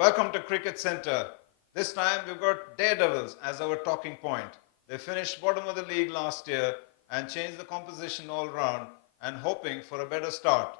Welcome to Cricket Center. This time we've got Daredevils as our talking point. They finished bottom of the league last year and changed the composition all round and hoping for a better start.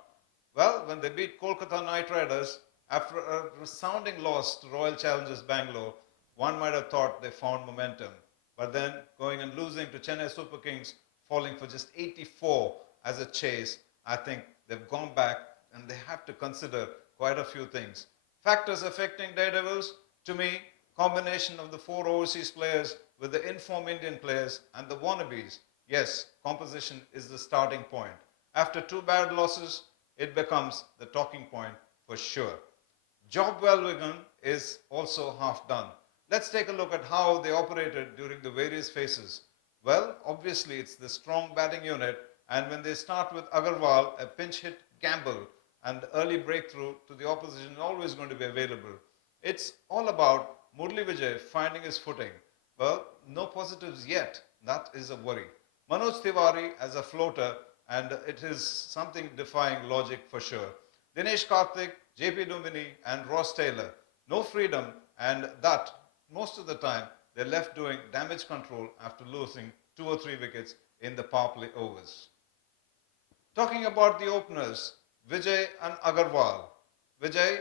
Well, when they beat Kolkata Knight Riders after a resounding loss to Royal Challengers Bangalore, one might have thought they found momentum. But then going and losing to Chennai Super Kings, falling for just 84 as a chase, I think they've gone back and they have to consider quite a few things. Factors affecting Daredevils, to me, combination of the four overseas players with the informed Indian players and the wannabes. Yes, composition is the starting point. After two bad losses, it becomes the talking point for sure. Job well begun is also half done. Let's take a look at how they operated during the various phases. Well, obviously it's the strong batting unit, and when they start with Agarwal, a pinch hit gamble, and early breakthrough to the opposition is always going to be available. It's all about Murli Vijay finding his footing. Well, no positives yet. That is a worry. Manoj Tiwari as a floater, and it is something defying logic for sure. Dinesh Karthik, JP Dumini, and Ross Taylor. No freedom, and that, most of the time, they're left doing damage control after losing 2 or 3 wickets in the power play overs. Talking about the openers, Vijay and Agarwal. Vijay,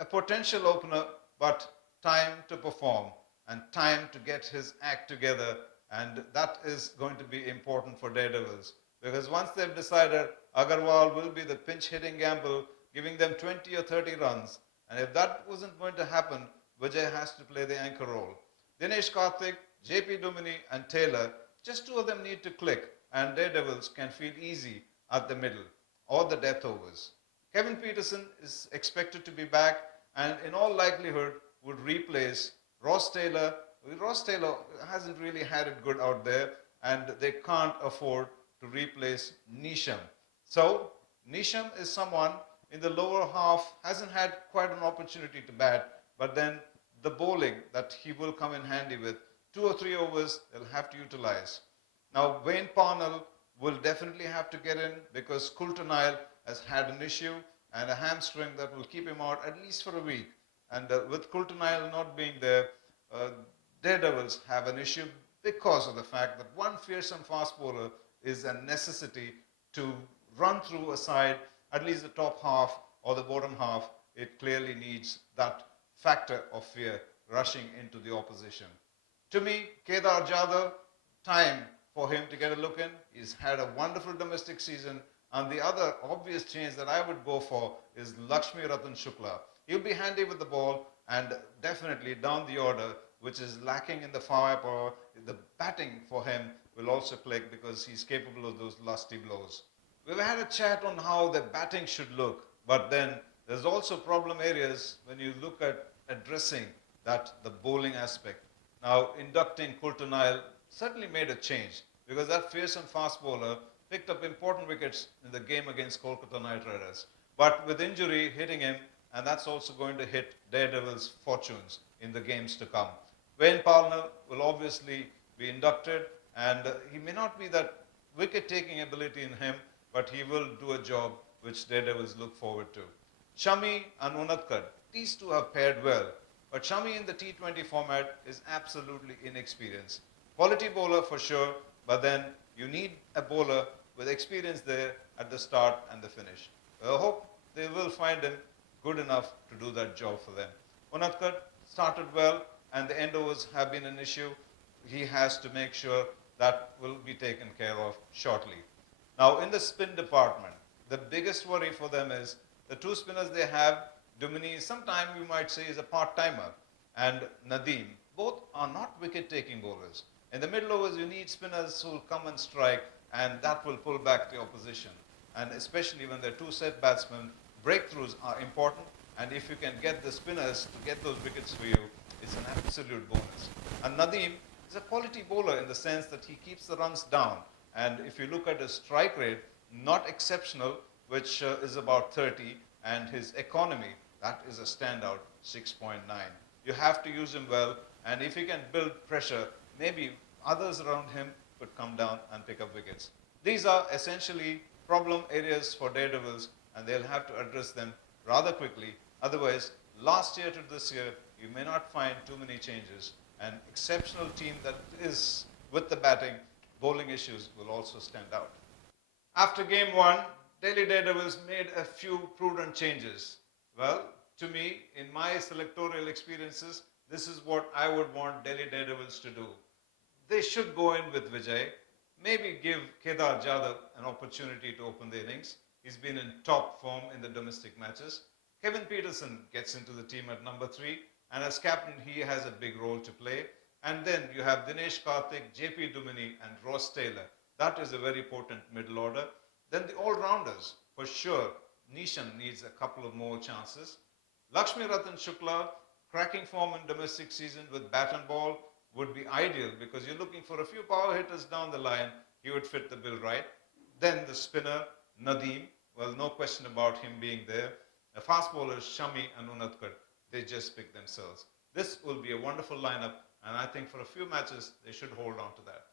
a potential opener, but time to perform and time to get his act together, and that is going to be important for Daredevils, because once they've decided Agarwal will be the pinch hitting gamble, giving them 20 or 30 runs, and if that wasn't going to happen, Vijay has to play the anchor role. Dinesh Karthik, JP Dumini, and Taylor, just 2 of them need to click, and Daredevils can feel easy at the middle or the death overs. Kevin Peterson is expected to be back and in all likelihood would replace Ross Taylor. Ross Taylor hasn't really had it good out there, and they can't afford to replace Nisham. So Nisham is someone in the lower half, hasn't had quite an opportunity to bat, but then the bowling that he will come in handy with, 2 or 3 overs they'll have to utilize. Now Wayne Parnell will definitely have to get in because Coulter-Nile has had an issue and a hamstring that will keep him out at least for a week. And with Coulter-Nile not being there, Daredevils have an issue because of the fact that one fearsome fast bowler is a necessity to run through a side, at least the top half or the bottom half. It clearly needs that factor of fear rushing into the opposition. To me, Kedar Jadhav, time for him to get a look in. He's had a wonderful domestic season, and the other obvious change that I would go for is Lakshmi Ratan Shukla. He'll be handy with the ball and definitely down the order, which is lacking in the firepower. The batting for him will also click because he's capable of those lusty blows. We've had a chat on how the batting should look, but then there's also problem areas when you look at addressing that, the bowling aspect. Now, inducting Coulter-Nile certainly made a change because that fearsome fast bowler picked up important wickets in the game against Kolkata Knight Riders. But with injury hitting him, and that's also going to hit Daredevil's fortunes in the games to come. Wayne Parnell will obviously be inducted, and he may not be that wicket-taking ability in him, but he will do a job which Daredevils look forward to. Shami and Unadkat, these two have paired well, but Shami in the T20 format is absolutely inexperienced. Quality bowler for sure, but then you need a bowler with experience there at the start and the finish. I hope they will find him good enough to do that job for them. Unadkat started well, and the end overs have been an issue. He has to make sure that will be taken care of shortly. Now, in the spin department, the biggest worry for them is the 2 spinners they have. Dumini, sometime you might say, is a part-timer, and Nadeem. Both are not wicket-taking bowlers. In the middle overs, you need spinners who will come and strike, and that will pull back the opposition. And especially when they're 2 set batsmen, breakthroughs are important, and if you can get the spinners to get those wickets for you, it's an absolute bonus. And Nadeem is a quality bowler in the sense that he keeps the runs down. And if you look at his strike rate, not exceptional, which is about 30, and his economy, that is a standout, 6.9. You have to use him well, and if you can build pressure, maybe others around him could come down and pick up wickets. These are essentially problem areas for Daredevils, and they'll have to address them rather quickly. Otherwise, last year to this year, you may not find too many changes. An exceptional team that is with the batting, bowling issues will also stand out. After game one, Delhi Daredevils made a few prudent changes. Well, to me, in my selectorial experiences, this is what I would want Delhi Daredevils to do. They should go in with Vijay, maybe give Kedar Jadhav an opportunity to open the innings. He's been in top form in the domestic matches. Kevin Peterson gets into the team at number 3, and as captain, he has a big role to play. And then you have Dinesh Karthik, JP Dumini, and Ross Taylor. That is a very potent middle order. Then the all-rounders, for sure, Nishan needs a couple of more chances. Lakshmi Ratan Shukla, cracking form in domestic season with bat and ball, would be ideal because you're looking for a few power hitters down the line. He would fit the bill right. Then the spinner, Nadeem, well, no question about him being there. The fast bowlers, Shami and Unadkat, they just pick themselves. This will be a wonderful lineup, and I think for a few matches, they should hold on to that.